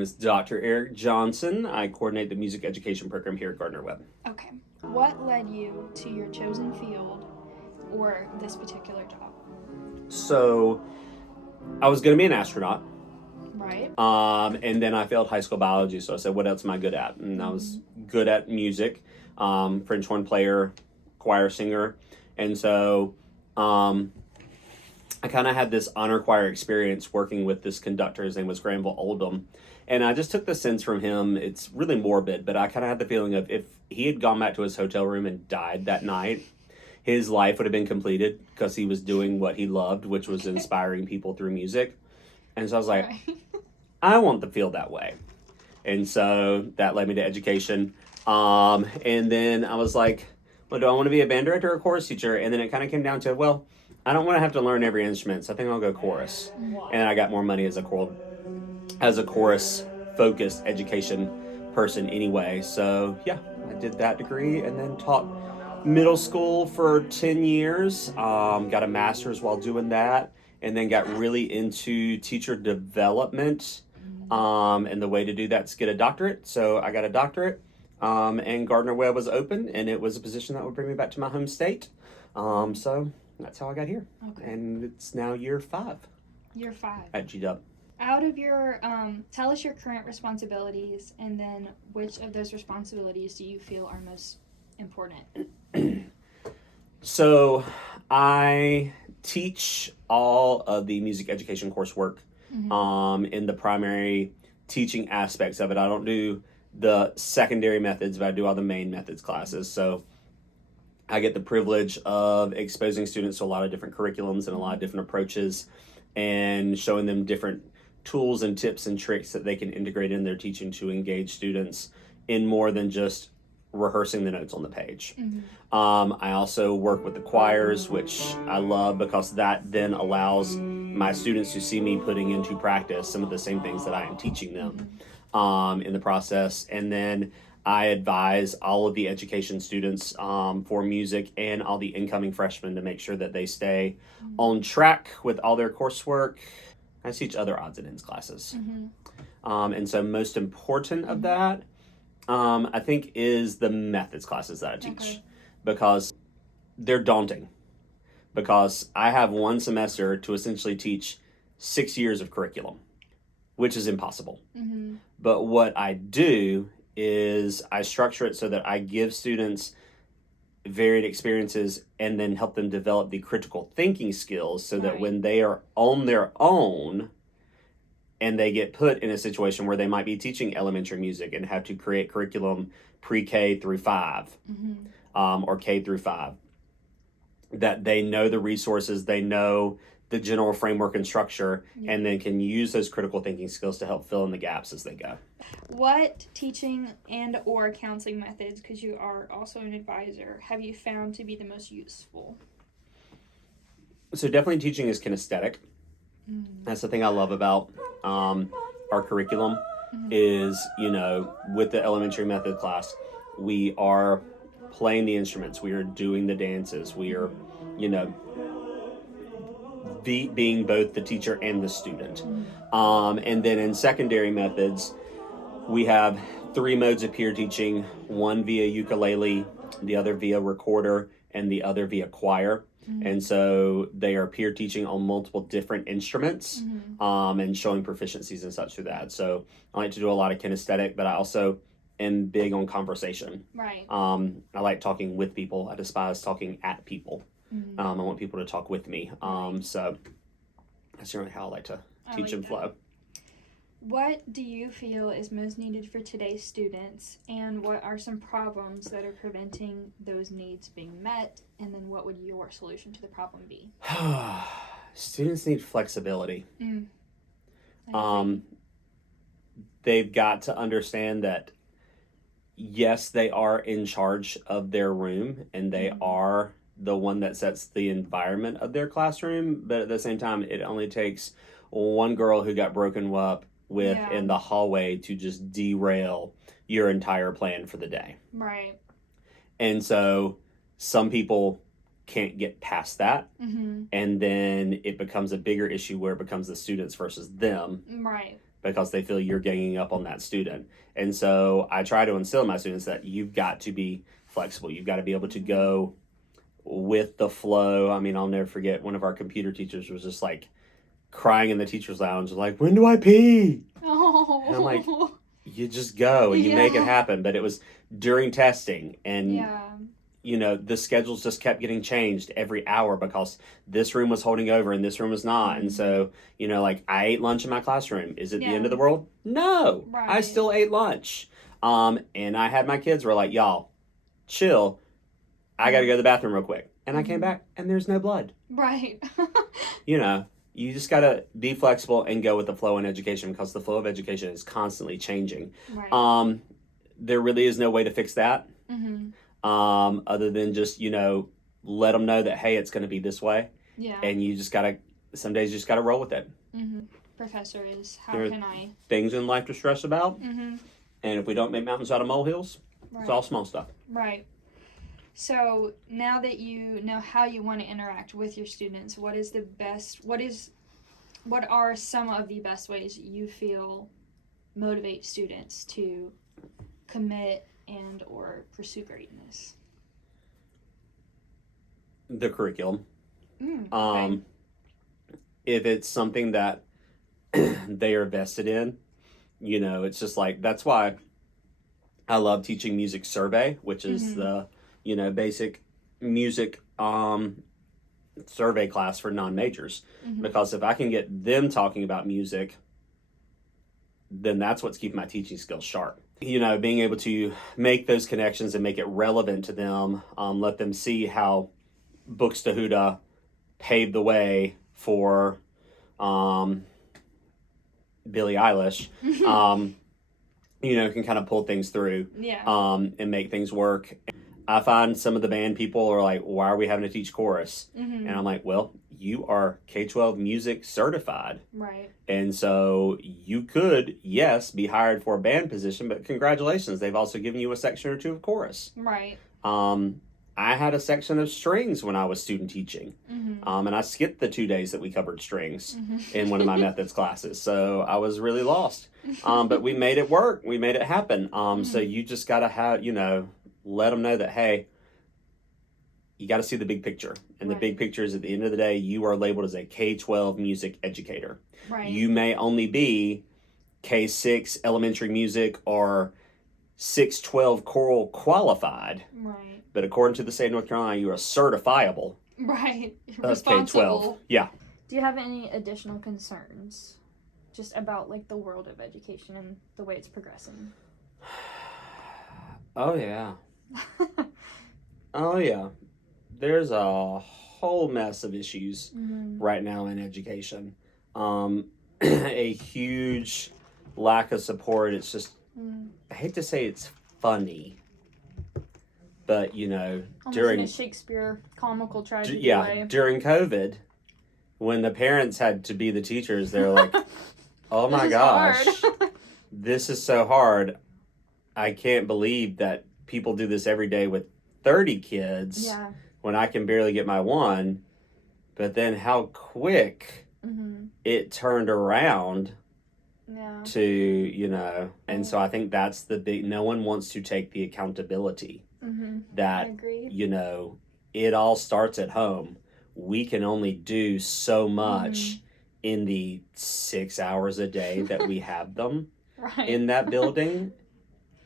name is Dr. Eric Johnson. I coordinate the music education program here at Gardner-Webb. Okay. What led you to your chosen field or this particular job? So, I was going to be an astronaut. Right. And then I failed high school biology, so I said, what else am I good at? And I was good at music, French horn player, choir singer. And so I kind of had this honor choir experience working with this conductor. His name was Granville Oldham. And I just took the sense from him. It's really morbid, but I kind of had the feeling of if he had gone back to his hotel room and died that night, his life would have been completed because he was doing what he loved, which was inspiring people through music. And so I was like, Right. I want to feel that way. And so that led me to education. And then I was like, well, do I want to be a band director or a chorus teacher? And then it kind of came down to, well, I don't want to have to learn every instrument, so I think I'll go chorus. And I got more money as a chorus focused education person anyway. So yeah, I did that degree and then taught middle school for 10 years. Got a master's while doing that, and then got really into teacher development. And the way to do that is get a doctorate. So I got a doctorate, and Gardner-Webb was open, and it was a position that would bring me back to my home state. So that's how I got here. Okay. And it's now year 5 Year 5. at GW. Out of your, tell us your current responsibilities, and then which of those responsibilities do you feel are most important? So I teach all of the music education coursework in the primary teaching aspects of it. I don't do the secondary methods, but I do all the main methods classes. So I get the privilege of exposing students to a lot of different curriculums and a lot of different approaches and showing them different tools and tips and tricks that they can integrate in their teaching to engage students in more than just rehearsing the notes on the page. I also work with the choirs, which I love because that then allows my students to see me putting into practice some of the same things that I am teaching them in the process. And then I advise all of the education students for music and all the incoming freshmen to make sure that they stay on track with all their coursework. I teach other odds and ends classes. And so most important of that, I think, is the methods classes that I teach, because they're daunting, because I have one semester to essentially teach 6 years of curriculum, which is impossible. But what I do is I structure it so that I give students varied experiences and then help them develop the critical thinking skills so that when they are on their own and they get put in a situation where they might be teaching elementary music and have to create curriculum pre-K through 5 or K through 5, that they know the resources, they know the general framework and structure, and then can use those critical thinking skills to help fill in the gaps as they go. What teaching and or counseling methods, because you are also an advisor, have you found to be the most useful? So definitely teaching is kinesthetic. That's the thing I love about our curriculum is, with the elementary method class, we are playing the instruments, we are doing the dances, we are, being both the teacher and the student. And then in secondary methods, we have 3 modes of peer teaching, one via ukulele, the other via recorder, and the other via choir. And so they are peer teaching on multiple different instruments and showing proficiencies and such through that. So I like to do a lot of kinesthetic, but I also am big on conversation. Right. I like talking with people. I despise talking at people. I want people to talk with me. So that's generally how I like to teach and flow. What do you feel is most needed for today's students, and what are some problems that are preventing those needs being met, and then what would your solution to the problem be? Students need flexibility. They've got to understand that, yes, they are in charge of their room, and they are the one that sets the environment of their classroom, but at the same time, it only takes one girl who got broken up with in the hallway to just derail your entire plan for the day. Right. And so some people can't get past that, and then it becomes a bigger issue where it becomes the students versus them. Right. because they feel you're ganging up on that student. And so I try to instill in my students that you've got to be flexible. You've got to be able to go with the flow. I mean, I'll never forget one of our computer teachers was just like crying in the teacher's lounge, like, when do I pee? Oh. And I'm like, you just go and you make it happen. But it was during testing, and Yeah. you know, the schedules just kept getting changed every hour because this room was holding over and this room was not. And so, you know, like, I ate lunch in my classroom. Is it the end of the world? No. I Right. still ate lunch. And I had my kids were like, y'all, chill. I got to go to the bathroom real quick. And I came back and there's no blood. Right. You know, you just got to be flexible and go with the flow in education, because the flow of education is constantly changing. Right. There really is no way to fix that. Mhm. Other than just, you know, let them know that, hey, it's going to be this way. Yeah. And you just got to, some days you just got to roll with it. Mhm. Professor is how There- can I? Things in life to stress about. Mhm. And if we don't make mountains out of molehills, Right. it's all small stuff. Right. So now that you know how you want to interact with your students, what are some of the best ways you feel motivate students to commit and or pursue greatness? The curriculum. Okay. If it's something that they are vested in, you know, it's just like, that's why I love teaching music survey, which is the, you know, basic music survey class for non-majors. Because if I can get them talking about music, then that's what's keeping my teaching skills sharp. You know, being able to make those connections and make it relevant to them, let them see how Buxtehude paved the way for Billie Eilish, you know, can kind of pull things through Yeah. and make things work. I find some of the band people are like, why are we having to teach chorus? Mhm. And I'm like, well, you are K-12 music certified. Right. And so you could, yes, be hired for a band position, but congratulations, they've also given you a section or two of chorus. Right. I had a section of strings when I was student teaching. And I skipped the 2 days that we covered strings in one of my methods classes. So I was really lost. But we made it work. We made it happen. So you just got to have, you know, let them know that, hey, you got to see the big picture. And the big picture is, at the end of the day, you are labeled as a K-12 music educator. Right. You may only be K-6 elementary music or 612 choral qualified. Right. But according to the state of North Carolina, you are certifiable Right. as K-12. Responsible. Yeah. Do you have any additional concerns just about like the world of education and the way it's progressing? Oh, yeah. Oh, yeah. There's a whole mess of issues right now in education. A huge lack of support. It's just, I hate to say it's funny, but, you know, Almost during in a Shakespeare comical tragedy yeah, way. during COVID, when the parents had to be the teachers, they're like, oh my This is gosh, hard. this is so hard. I can't believe that people do this every day with 30 kids Yeah. when I can barely get my one. But then how quick it turned around Yeah. to, you know, and so I think that's the big, no one wants to take the accountability I that, agree. you know, it all starts at home. We can only do so much in the 6 hours a day that we have them Right. in that building.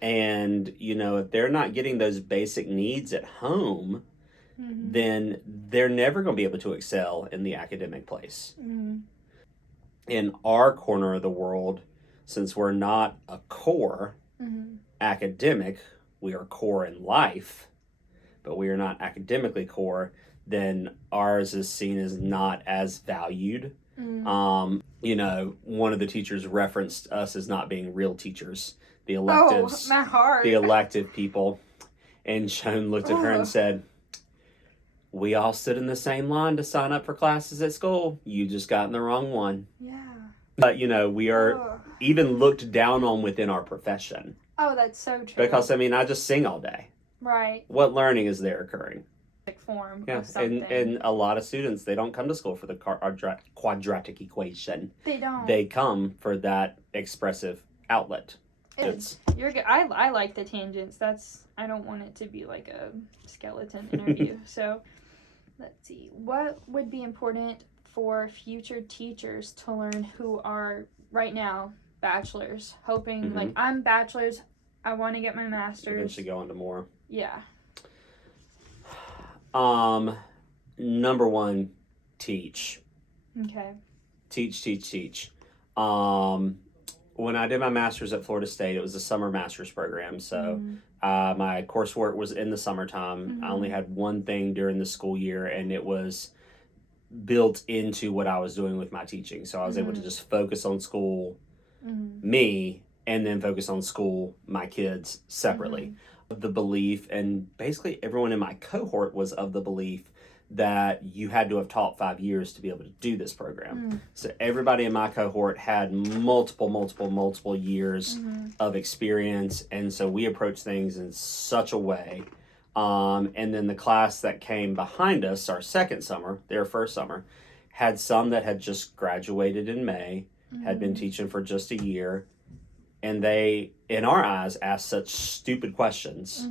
And, you know, if they're not getting those basic needs at home, then they're never going to be able to excel in the academic place. In our corner of the world, since we're not a core academic, we are core in life, but we are not academically core, then ours is seen as not as valued. You know, one of the teachers referenced us as not being real teachers, the electives, my heart. the elective people. And Joan looked at her and said, we all stood in the same line to sign up for classes at school. You just got in the wrong one. Yeah. But, you know, we are even looked down on within our profession. Oh, that's so true. Because, I mean, I just sing all day. Right. What learning is there occurring? form Yeah, of something. and a lot of students, they don't come to school for the quadratic equation. They don't. They come for that expressive outlet. You're good. I like the tangents. I don't want it to be like a skeleton interview. So, let's see. What would be important for future teachers to learn who are right now bachelors, hoping like I'm bachelors, I want to get my master's. Eventually go into more. Yeah. Number one, teach. Okay. Teach. When I did my master's at Florida State, it was a summer master's program. So my coursework was in the summertime. I only had one thing during the school year, and it was built into what I was doing with my teaching. So I was able to just focus on school, me, and then focus on school, my kids, separately. The belief, and basically everyone in my cohort was of the belief that you had to have taught 5 years to be able to do this program. So everybody in my cohort had multiple years of experience, and so we approached things in such a way. And then the class that came behind us, our second summer, their first summer, had some that had just graduated in May, had been teaching for just a year, and they, in our eyes, asked such stupid questions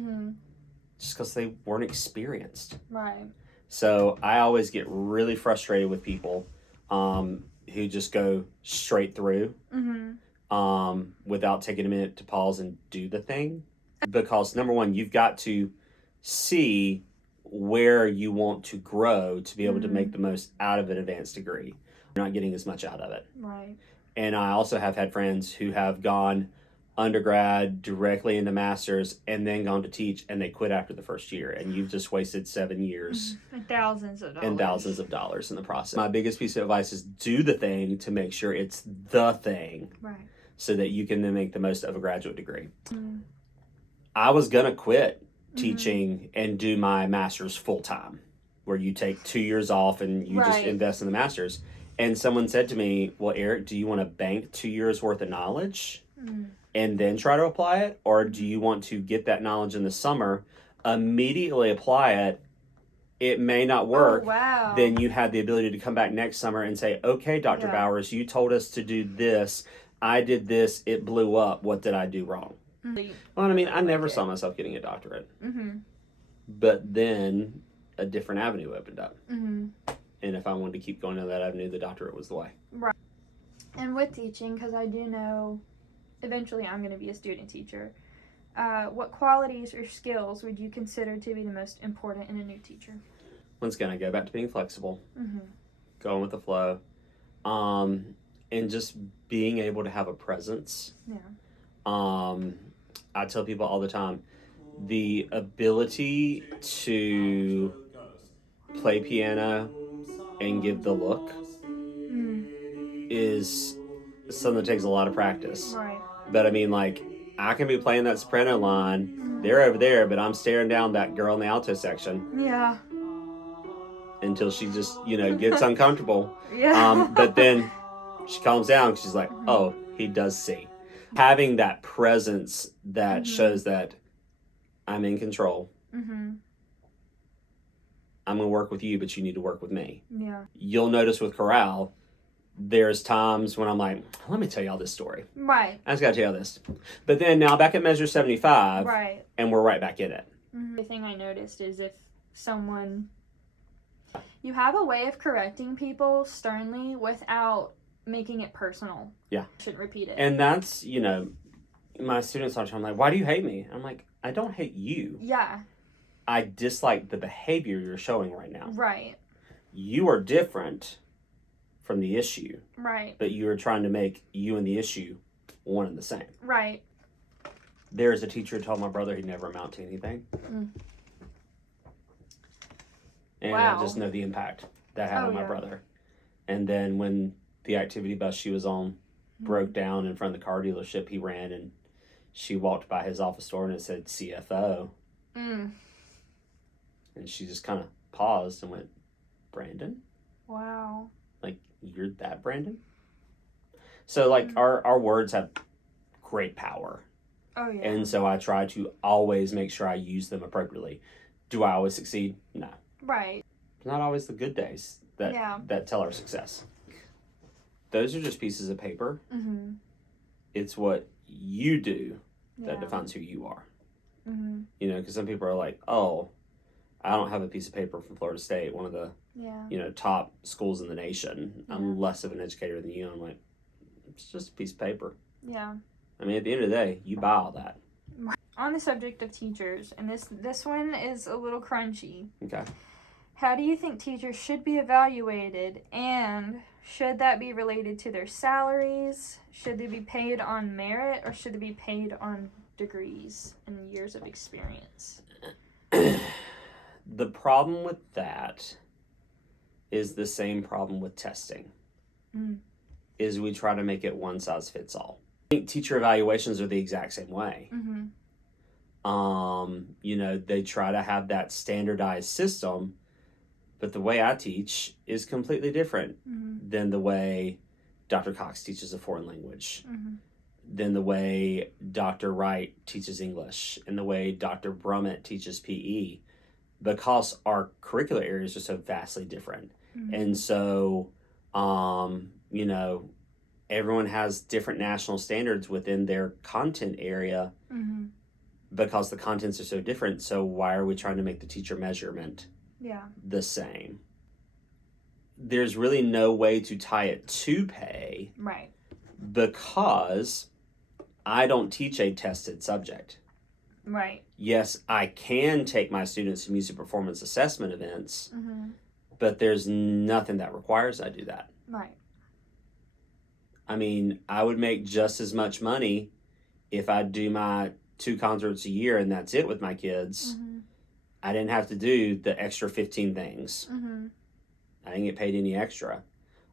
just because they weren't experienced. Right. So I always get really frustrated with people who just go straight through without taking a minute to pause and do the thing. Because number one, you've got to see where you want to grow to be able to make the most out of an advanced degree. You're not getting as much out of it. Right. And I also have had friends who have gone undergrad directly into masters and then gone to teach, and they quit after the first year, and you've just wasted 7 years and thousands of dollars in the process. My biggest piece of advice is do the thing to make sure it's the thing, right, so that you can then make the most of a graduate degree. I was gonna quit teaching and do my master's full-time, where you take 2 years off and you just invest in the master's. And someone said to me, well, Eric, do you want to bank 2 years worth of knowledge and then try to apply it? Or do you want to get that knowledge in the summer, immediately apply it? It may not work. Oh, wow. Then you have the ability to come back next summer and say, okay, Dr. Bowers, you told us to do this. I did this. It blew up. What did I do wrong? Well, I mean, I never saw myself getting a doctorate. But then a different avenue opened up. And if I wanted to keep going down that avenue, the doctorate was the way. Right. And with teaching, because I do know eventually I'm going to be a student teacher, what qualities or skills would you consider to be the most important in a new teacher? Once again, I go back to being flexible, going with the flow, and just being able to have a presence. Yeah. I tell people all the time, the ability to play piano and give the look is something that takes a lot of practice. Right. But I mean, like, I can be playing that soprano line, they're over there, but I'm staring down that girl in the alto section. Yeah. Until she just, gets uncomfortable. Yeah. But then she calms down because she's like, oh, he does see. Having that presence that shows that I'm in control. I'm going to work with you, but you need to work with me. Yeah. You'll notice with chorale, there's times when I'm like, let me tell y'all this story. Right. I just got to tell y'all this. But then now back at measure 75, right, and we're right back in it. The thing I noticed is if someone, you have a way of correcting people sternly without making it personal. Yeah. Shouldn't repeat it. And that's, my students all the time, like, why do you hate me? I'm like, I don't hate you. Yeah. I dislike the behavior you're showing right now. Right. You are different from the issue. Right. But you are trying to make you and the issue one and the same. Right. There's a teacher who told my brother he'd never amount to anything. And wow. I just know the impact that had on my brother. And then when the activity bus she was on broke down in front of the car dealership he ran, and she walked by his office door and it said CFO. And she just kind of paused and went, Brandon? Wow. Like, you're that Brandon? So, like, our words have great power. Oh, yeah. And so I try to always make sure I use them appropriately. Do I always succeed? No. Right. It's not always the good days that Yeah. that tell our success. Those are just pieces of paper. Mm-hmm. It's what you do that Yeah. defines who you are. Mm-hmm. You know, because some people are like, oh, I don't have a piece of paper from Florida State, one of the, Yeah. you know, top schools in the nation. Yeah. I'm less of an educator than you. I'm like, it's just a piece of paper. Yeah. I mean, at the end of the day, you buy all that. On the subject of teachers, and this one is a little crunchy. Okay. How do you think teachers should be evaluated, and should that be related to their salaries? Should they be paid on merit, or should they be paid on degrees and years of experience? The problem with that is the same problem with testing. Is we try to make it one size fits all. I think teacher evaluations are the exact same way. Mm-hmm. You know, they try to have that standardized system, but the way I teach is completely different than the way Dr. Cox teaches a foreign language, than the way Dr. Wright teaches English, and the way Dr. Brummett teaches PE, because our curricular areas are so vastly different. And so, you know, everyone has different national standards within their content area because the contents are so different. So why are we trying to make the teacher measurement the same? There's really no way to tie it to pay, Right. because I don't teach a tested subject. Right. Yes, I can take my students to music performance assessment events, but there's nothing that requires I do that. Right. I mean, I would make just as much money if I do my 2 concerts a year and that's it with my kids. I didn't have to do the extra 15 things. I didn't get paid any extra.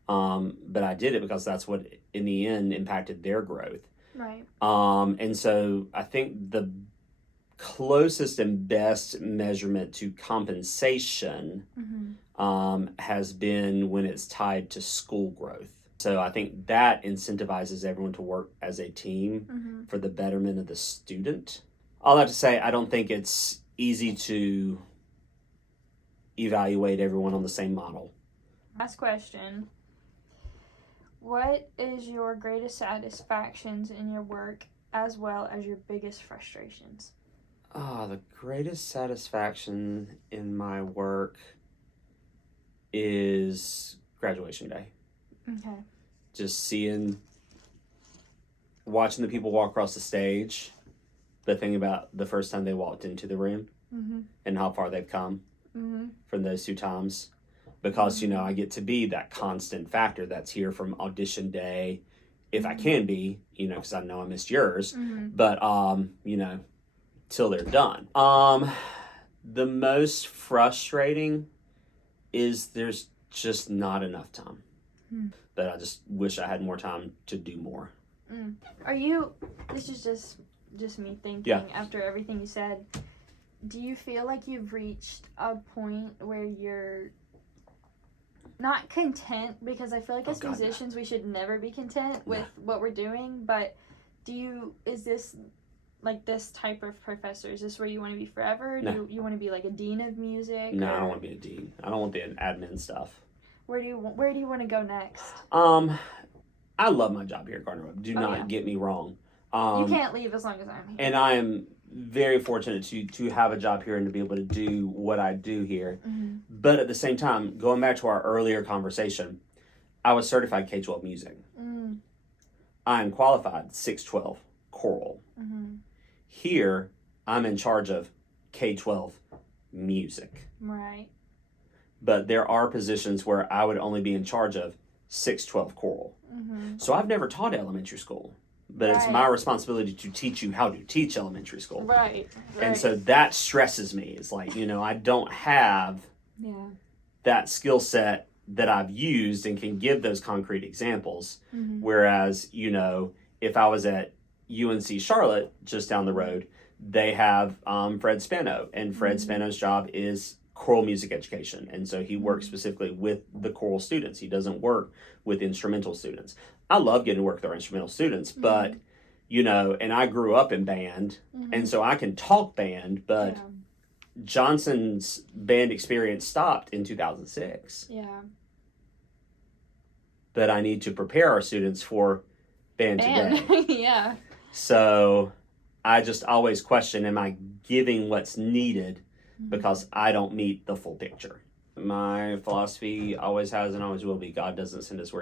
But I did it because that's what, in the end, impacted their growth. Right. And so I think the closest and best measurement to compensation has been when it's tied to school growth. So I think that incentivizes everyone to work as a team for the betterment of the student. I'll have to say, I don't think it's easy to evaluate everyone on the same model. Last question. What is your greatest satisfactions in your work, as well as your biggest frustrations? The greatest satisfaction in my work is graduation day. Okay. Just watching the people walk across the stage, but thinking about the first time they walked into the room and how far they've come from those 2 times. Because, you know, I get to be that constant factor that's here from audition day, if I can be, you know, because I know I missed yours, but, you know, till they're done. The most frustrating is there's just not enough time. But I just wish I had more time to do more. This is just me thinking after everything you said, do you feel like you've reached a point where you're not content? Because I feel like as musicians we should never be content with what we're doing, but is this like this type of professor, is this where you want to be forever? No. Do you want to be like a dean of music? No, I don't want to be a dean. I don't want the admin stuff. Where do you want to go next? I love my job here at Gardner Webb. Do not get me wrong. You can't leave as long as I'm here. And I am very fortunate to have a job here and to be able to do what I do here. But at the same time, going back to our earlier conversation, I was certified K-12 music. I am qualified 612 choral. Here, I'm in charge of K-12 music. Right. But there are positions where I would only be in charge of 612 choral. So I've never taught elementary school, but it's my responsibility to teach you how to teach elementary school. Right. And so that stresses me. It's like, you know, I don't have that skill set that I've used and can give those concrete examples. Whereas, you know, if I was at UNC Charlotte, just down the road, they have Fred Spano, and Fred Spano's job is choral music education, and so he works specifically with the choral students. He doesn't work with instrumental students. I love getting to work with our instrumental students, but you know, and I grew up in band, and so I can talk band, but Johnson's band experience stopped in 2006. Yeah. But I need to prepare our students for band today. Yeah. So I just always question, am I giving what's needed Mm-hmm. because I don't meet the full picture? My philosophy always has and always will be, God doesn't send us where